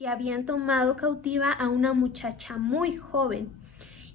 que habían tomado cautiva a una muchacha muy joven.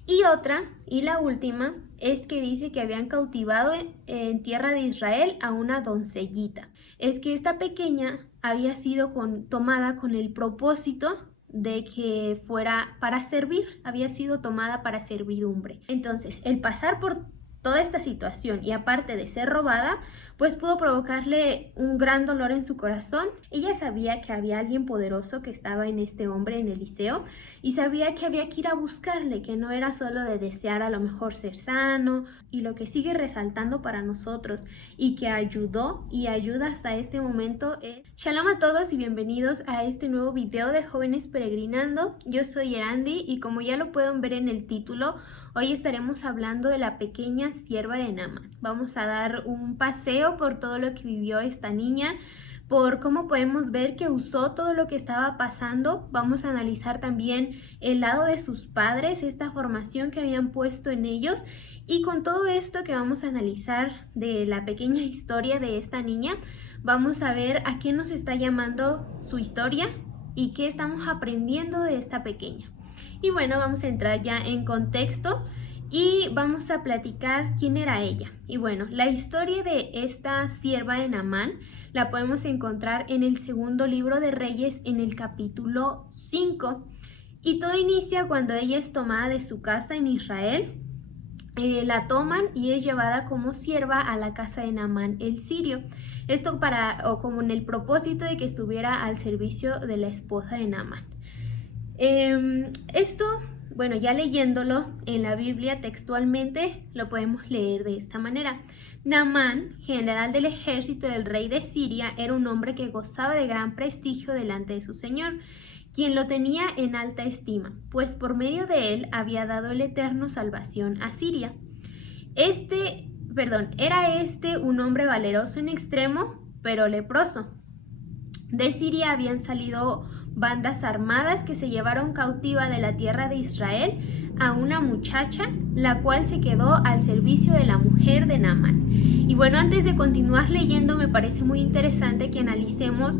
Y la última, es que dice que habían cautivado en tierra de Israel a una doncellita. Es que esta pequeña había sido tomada con el propósito de que fuera para servir, había sido tomada para servidumbre. Entonces, el pasar por toda esta situación y aparte de ser robada, pues pudo provocarle un gran dolor en su corazón. Ella sabía que había alguien poderoso que estaba en este hombre, en Eliseo, y sabía que había que ir a buscarle, que no era solo de desear a lo mejor ser sano, y lo que sigue resaltando para nosotros y que ayudó y ayuda hasta este momento es... Shalom a todos y bienvenidos a este nuevo video de Jóvenes Peregrinando. Yo soy Erandi y como ya lo pueden ver en el título, hoy estaremos hablando de la pequeña sierva de Naamán. Vamos a dar un paseo por todo lo que vivió esta niña, por cómo podemos ver que usó todo lo que estaba pasando. Vamos a analizar también el lado de sus padres, esta formación que habían puesto en ellos, y con todo esto que vamos a analizar de la pequeña historia de esta niña, vamos a ver a qué nos está llamando su historia y qué estamos aprendiendo de esta pequeña. Y bueno, vamos a entrar ya en contexto y vamos a platicar quién era ella. Y bueno, la historia de esta sierva de Naamán la podemos encontrar en el segundo libro de Reyes, en el capítulo 5. Y todo inicia cuando ella es tomada de su casa en Israel. La toman y es llevada como sierva a la casa de Naamán el sirio. Esto como en el propósito de que estuviera al servicio de la esposa de Naamán. Bueno, ya leyéndolo en la Biblia textualmente, lo podemos leer de esta manera. Naamán, general del ejército del rey de Siria, era un hombre que gozaba de gran prestigio delante de su señor, quien lo tenía en alta estima, pues por medio de él había dado el Eterno salvación a Siria. Era un hombre valeroso en extremo, pero leproso. De Siria habían salido bandas armadas que se llevaron cautiva de la tierra de Israel a una muchacha, la cual se quedó al servicio de la mujer de Naamán. Y bueno, antes de continuar leyendo, me parece muy interesante que analicemos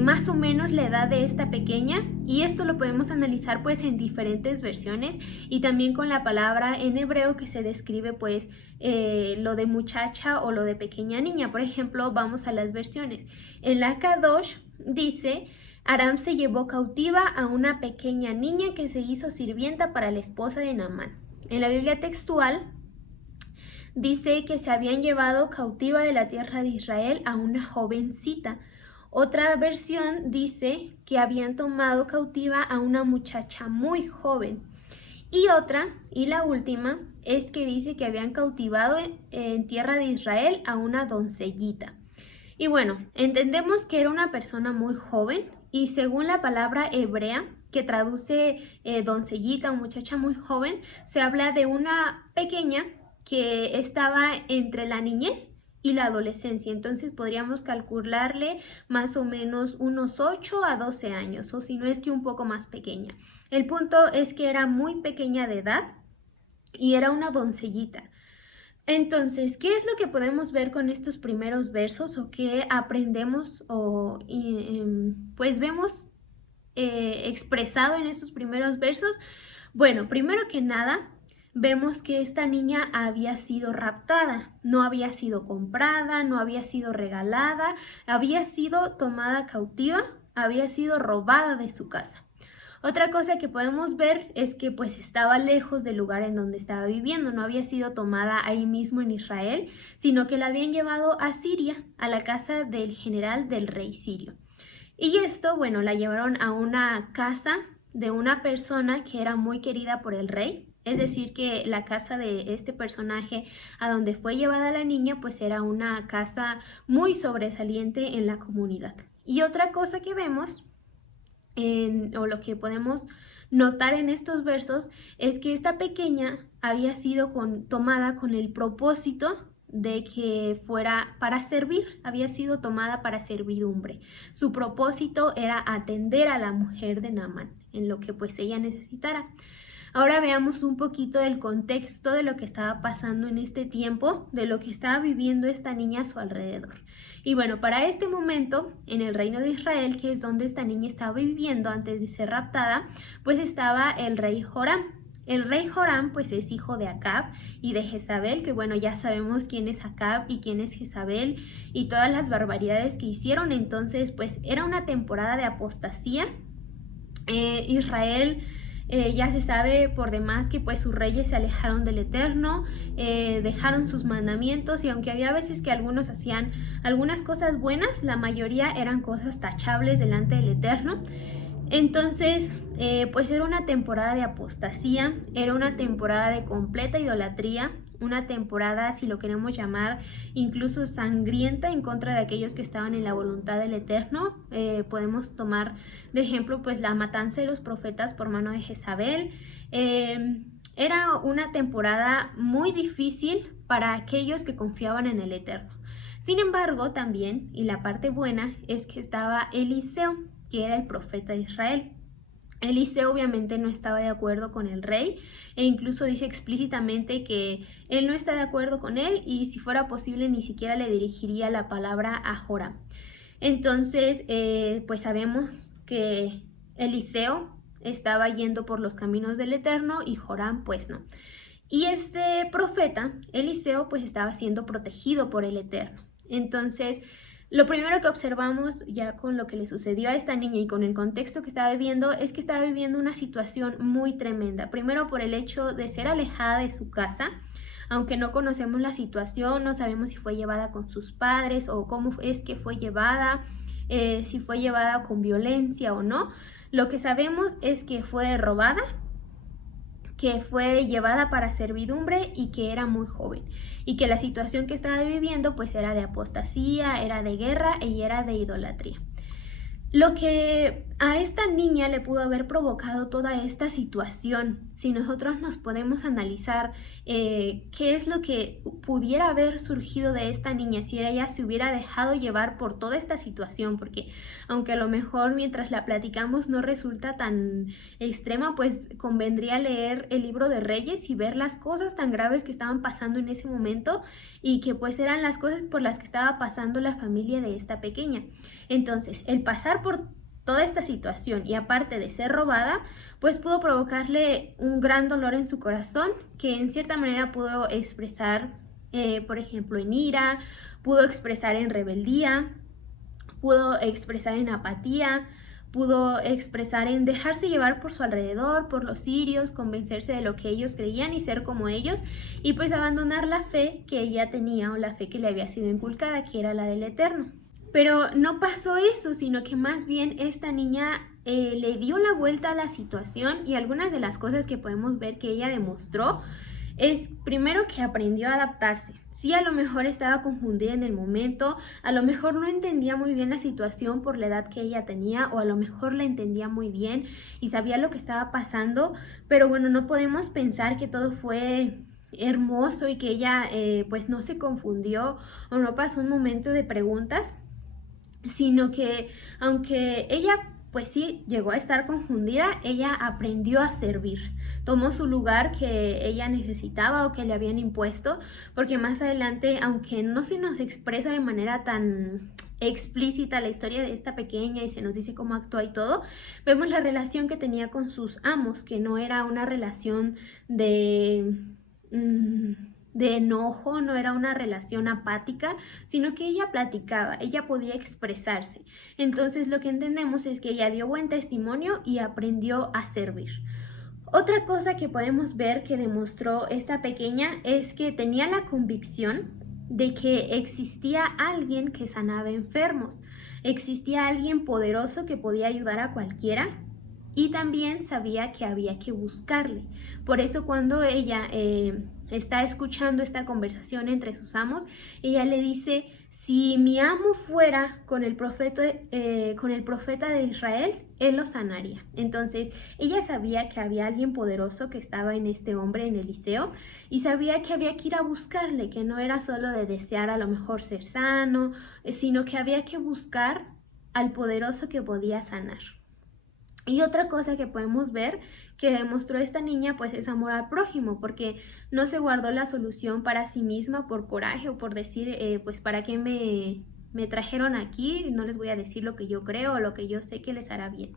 más o menos la edad de esta pequeña, y esto lo podemos analizar pues en diferentes versiones y también con la palabra en hebreo que se describe pues lo de muchacha o lo de pequeña niña. Por ejemplo, vamos a las versiones. En la Kadosh dice: Aram se llevó cautiva a una pequeña niña que se hizo sirvienta para la esposa de Naamán. En la Biblia textual dice que se habían llevado cautiva de la tierra de Israel a una jovencita. Otra versión dice que habían tomado cautiva a una muchacha muy joven. Y la última, es que dice que habían cautivado en tierra de Israel a una doncellita. Y bueno, entendemos que era una persona muy joven, y según la palabra hebrea que traduce doncellita o muchacha muy joven, se habla de una pequeña que estaba entre la niñez y la adolescencia. Entonces podríamos calcularle más o menos unos 8 a 12 años, o si no es que un poco más pequeña. El punto es que era muy pequeña de edad y era una doncellita. Entonces, ¿qué es lo que podemos ver con estos primeros versos, o qué aprendemos pues vemos expresado en estos primeros versos? Bueno, primero que nada, vemos que esta niña había sido raptada, no había sido comprada, no había sido regalada, había sido tomada cautiva, había sido robada de su casa. Otra cosa que podemos ver es que pues estaba lejos del lugar en donde estaba viviendo, no había sido tomada ahí mismo en Israel, sino que la habían llevado a Siria, a la casa del general del rey sirio. Y esto, bueno, la llevaron a una casa de una persona que era muy querida por el rey. Es decir, que la casa de este personaje a donde fue llevada la niña pues era una casa muy sobresaliente en la comunidad. Y otra cosa que vemos o lo que podemos notar en estos versos es que esta pequeña había sido tomada con el propósito de que fuera para servir, había sido tomada para servidumbre. Su propósito era atender a la mujer de Naamán en lo que pues ella necesitara. Ahora veamos un poquito del contexto de lo que estaba pasando en este tiempo, de lo que estaba viviendo esta niña a su alrededor. Y bueno, para este momento, en el reino de Israel, que es donde esta niña estaba viviendo antes de ser raptada, pues estaba el rey Joram. El rey Joram pues es hijo de Acab y de Jezabel, que bueno, ya sabemos quién es Acab y quién es Jezabel y todas las barbaridades que hicieron. Entonces pues era una temporada de apostasía. Israel ya se sabe por demás que pues sus reyes se alejaron del Eterno, dejaron sus mandamientos, y aunque había veces que algunos hacían algunas cosas buenas, la mayoría eran cosas tachables delante del Eterno. Entonces, pues era una temporada de apostasía, era una temporada de completa idolatría, una temporada, si lo queremos llamar, incluso sangrienta en contra de aquellos que estaban en la voluntad del Eterno. Podemos tomar de ejemplo pues la matanza de los profetas por mano de Jezabel. Era una temporada muy difícil para aquellos que confiaban en el Eterno. Sin embargo, también, y la parte buena, es que estaba Eliseo, que era el profeta de Israel. Eliseo obviamente no estaba de acuerdo con el rey, e incluso dice explícitamente que él no está de acuerdo con él, y si fuera posible ni siquiera le dirigiría la palabra a Joram. Entonces pues sabemos que Eliseo estaba yendo por los caminos del Eterno y Joram pues no. Y este profeta, Eliseo, pues estaba siendo protegido por el Eterno. Entonces lo primero que observamos ya con lo que le sucedió a esta niña y con el contexto que estaba viviendo es que estaba viviendo una situación muy tremenda. Primero por el hecho de ser alejada de su casa, aunque no conocemos la situación, no sabemos si fue llevada con sus padres o cómo es que fue llevada, si fue llevada con violencia o no. Lo que sabemos es que fue robada, que fue llevada para servidumbre y que era muy joven, y que la situación que estaba viviendo pues era de apostasía, era de guerra y era de idolatría. Lo que a esta niña le pudo haber provocado toda esta situación, si nosotros nos podemos analizar qué es lo que pudiera haber surgido de esta niña si ella se hubiera dejado llevar por toda esta situación, porque aunque a lo mejor mientras la platicamos no resulta tan extrema, pues convendría leer el libro de Reyes y ver las cosas tan graves que estaban pasando en ese momento, y que pues eran las cosas por las que estaba pasando la familia de esta pequeña. Entonces, el pasar por toda esta situación y aparte de ser robada, pues pudo provocarle un gran dolor en su corazón, que en cierta manera pudo expresar, por ejemplo, en ira, pudo expresar en rebeldía, pudo expresar en apatía, pudo expresar en dejarse llevar por su alrededor, por los sirios, convencerse de lo que ellos creían y ser como ellos, y pues abandonar la fe que ella tenía o la fe que le había sido inculcada, que era la del Eterno. Pero no pasó eso, sino que más bien esta niña le dio la vuelta a la situación, y algunas de las cosas que podemos ver que ella demostró es primero que aprendió a adaptarse. Sí, a lo mejor estaba confundida en el momento, a lo mejor no entendía muy bien la situación por la edad que ella tenía, o a lo mejor la entendía muy bien y sabía lo que estaba pasando, pero bueno, no podemos pensar que todo fue hermoso y que ella pues no se confundió o no pasó un momento de preguntas, sino que aunque ella pues sí llegó a estar confundida, ella aprendió a servir, tomó su lugar que ella necesitaba o que le habían impuesto, porque más adelante, aunque no se nos expresa de manera tan explícita la historia de esta pequeña y se nos dice cómo actuó y todo, vemos la relación que tenía con sus amos, que no era una relación de enojo, no era una relación apática, sino que ella platicaba, ella podía expresarse. Entonces lo que entendemos es que ella dio buen testimonio y aprendió a servir. Otra cosa que podemos ver que demostró esta pequeña es que tenía la convicción de que existía alguien que sanaba enfermos, existía alguien poderoso que podía ayudar a cualquiera, y también sabía que había que buscarle. Por eso cuando ella está escuchando esta conversación entre sus amos, ella le dice: si mi amo fuera con el profeta de Israel, él lo sanaría. Entonces ella sabía que había alguien poderoso que estaba en este hombre, en Eliseo, y sabía que había que ir a buscarle, que no era solo de desear a lo mejor ser sano, sino que había que buscar al poderoso que podía sanar. Y otra cosa que podemos ver que demostró esta niña pues es amor al prójimo, porque no se guardó la solución para sí misma por coraje o por decir pues para qué me trajeron aquí, no les voy a decir lo que yo creo o lo que yo sé que les hará bien.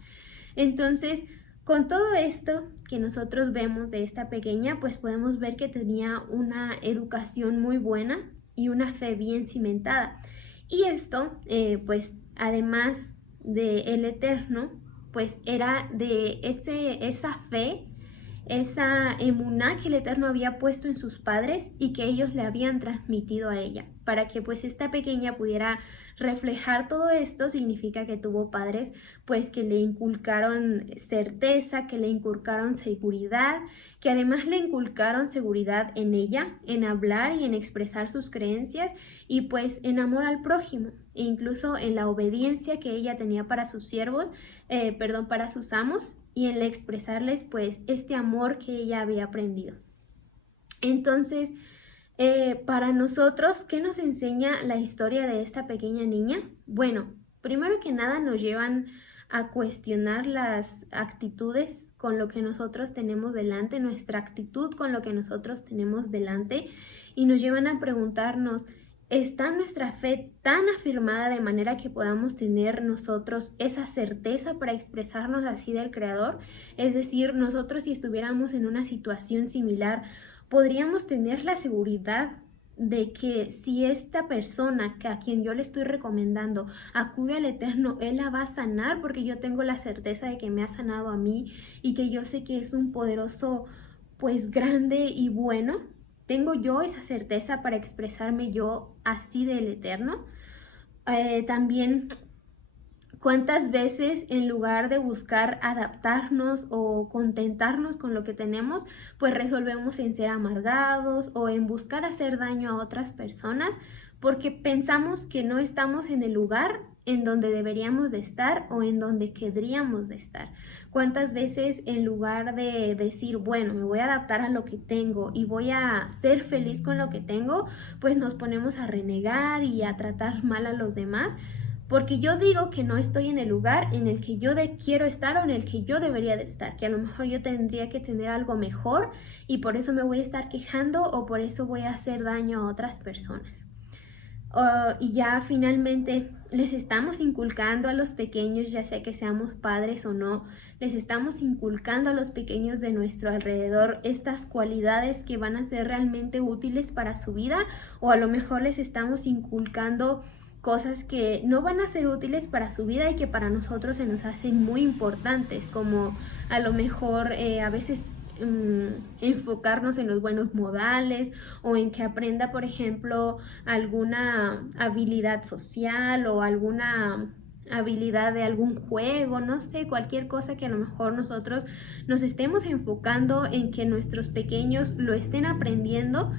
Entonces, con todo esto que nosotros vemos de esta pequeña, pues podemos ver que tenía una educación muy buena y una fe bien cimentada. Y esto, pues además de el Eterno, pues era de esa fe, esa emuná que el Eterno había puesto en sus padres y que ellos le habían transmitido a ella. Para que pues esta pequeña pudiera reflejar todo esto, significa que tuvo padres pues que le inculcaron certeza, que le inculcaron seguridad, que además le inculcaron seguridad en ella, en hablar y en expresar sus creencias y pues en amor al prójimo e incluso en la obediencia que ella tenía para sus siervos, para sus amos, y en expresarles pues este amor que ella había aprendido. Entonces, para nosotros, ¿qué nos enseña la historia de esta pequeña niña? Bueno, primero que nada nos llevan a cuestionar las actitudes con lo que nosotros tenemos delante, nuestra actitud con lo que nosotros tenemos delante, y nos llevan a preguntarnos, ¿está nuestra fe tan afirmada de manera que podamos tener nosotros esa certeza para expresarnos así del Creador? Es decir, nosotros si estuviéramos en una situación similar, podríamos tener la seguridad de que si esta persona a quien yo le estoy recomendando acude al Eterno, Él la va a sanar, porque yo tengo la certeza de que me ha sanado a mí y que yo sé que es un poderoso, pues grande y bueno. ¿Tengo yo esa certeza para expresarme yo así del Eterno? También, ¿cuántas veces en lugar de buscar adaptarnos o contentarnos con lo que tenemos, pues resolvemos en ser amargados o en buscar hacer daño a otras personas porque pensamos que no estamos en el lugar en donde deberíamos de estar o en donde querríamos de estar? ¿Cuántas veces en lugar de decir, bueno, me voy a adaptar a lo que tengo y voy a ser feliz con lo que tengo, pues nos ponemos a renegar y a tratar mal a los demás? Porque yo digo que no estoy en el lugar en el que yo quiero estar o en el que yo debería de estar, que a lo mejor yo tendría que tener algo mejor y por eso me voy a estar quejando o por eso voy a hacer daño a otras personas. Y ya finalmente les estamos inculcando a los pequeños, ya sea que seamos padres o no, les estamos inculcando a los pequeños de nuestro alrededor estas cualidades que van a ser realmente útiles para su vida, o a lo mejor les estamos inculcando cosas que no van a ser útiles para su vida y que para nosotros se nos hacen muy importantes, como a lo mejor a veces enfocarnos en los buenos modales o en que aprenda, por ejemplo, alguna habilidad social o alguna habilidad de algún juego, no sé, cualquier cosa que a lo mejor nosotros nos estemos enfocando en que nuestros pequeños lo estén aprendiendo,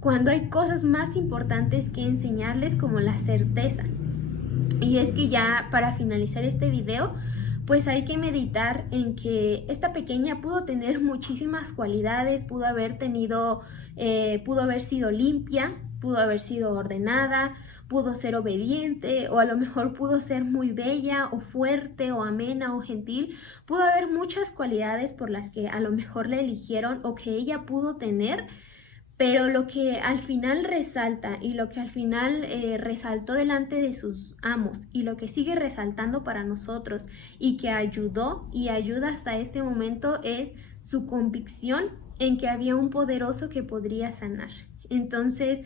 cuando hay cosas más importantes que enseñarles, como la certeza. Y es que ya para finalizar este video, pues hay que meditar en que esta pequeña pudo tener muchísimas cualidades, pudo haber sido limpia, pudo haber sido ordenada, pudo ser obediente, o a lo mejor pudo ser muy bella o fuerte o amena o gentil. Pudo haber muchas cualidades por las que a lo mejor la eligieron o que ella pudo tener. Pero lo que al final resalta y lo que al final resaltó delante de sus amos y lo que sigue resaltando para nosotros y que ayudó y ayuda hasta este momento es su convicción en que había un poderoso que podría sanar. Entonces,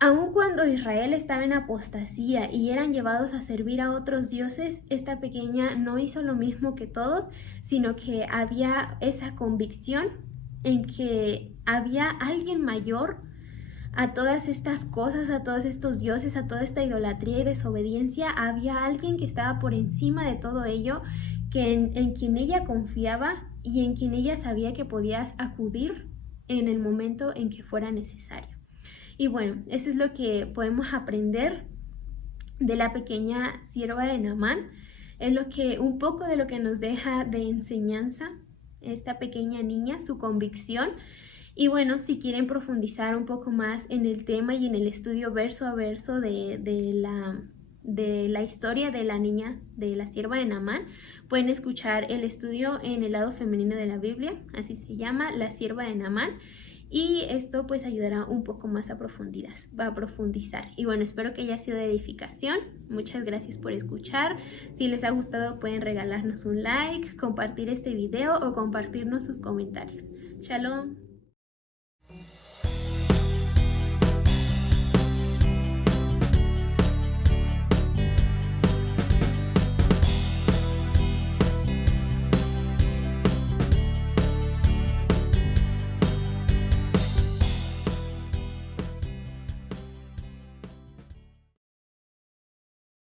aun cuando Israel estaba en apostasía y eran llevados a servir a otros dioses, esta pequeña no hizo lo mismo que todos, sino que había esa convicción en que había alguien mayor a todas estas cosas, a todos estos dioses, a toda esta idolatría y desobediencia. Había alguien que estaba por encima de todo ello, en quien ella confiaba y en quien ella sabía que podías acudir en el momento en que fuera necesario. Y bueno, eso es lo que podemos aprender de la pequeña sierva de Naamán. Es un poco de lo que nos deja de enseñanza esta pequeña niña, su convicción. Y bueno, si quieren profundizar un poco más en el tema y en el estudio verso a verso de de la historia de la niña, de la sierva de Naamán, pueden escuchar el estudio en el lado femenino de la Biblia, así se llama, La sierva de Naamán. Y esto pues ayudará un poco más a profundizar. Y bueno, espero que haya sido de edificación. Muchas gracias por escuchar. Si les ha gustado pueden regalarnos un like, compartir este video o compartirnos sus comentarios. Shalom.